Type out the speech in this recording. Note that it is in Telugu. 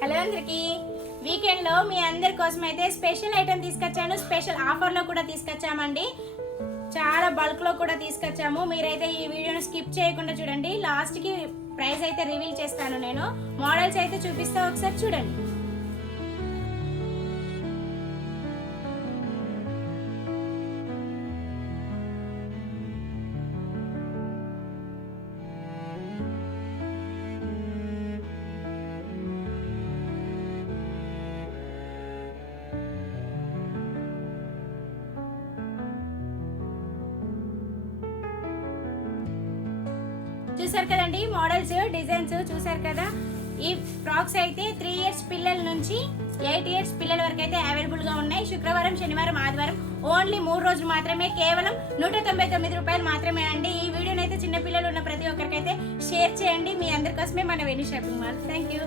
హలో అందరికి, వీకెండ్ లో మీ అందరి కోసం అయితే స్పెషల్ ఐటమ్ తీసుకొచ్చాను. స్పెషల్ ఆఫర్ లో కూడా తీసుకొచ్చామండి. చాలా బల్క్ లో కూడా తీసుకొచ్చాము. మీరైతే ఈ వీడియోను స్కిప్ చేయకుండా చూడండి. లాస్ట్ కి ప్రైస్ అయితే రివీల్ చేస్తాను. నేను మోడల్స్ అయితే చూపిస్తా, ఒకసారి చూడండి. చూసారు కదండి, మోడల్స్ డిజైన్స్ చూసారు కదా. ఈ ఫ్రాక్స్ అయితే 3 years పిల్లల నుంచి 8 years పిల్లల వరకు అయితే అవైలబుల్ గా ఉన్నాయి. శుక్రవారం, శనివారం, ఆదివారం ఓన్లీ 3 రోజులు మాత్రమే, కేవలం 199 రూపాయలు మాత్రమే అండి. ఈ వీడియోని అయితే చిన్న పిల్లలు ఉన్న ప్రతి ఒక్కరికైతే షేర్ చేయండి. మీ అందరి కోసమే మన venue shopping mall. Thank you.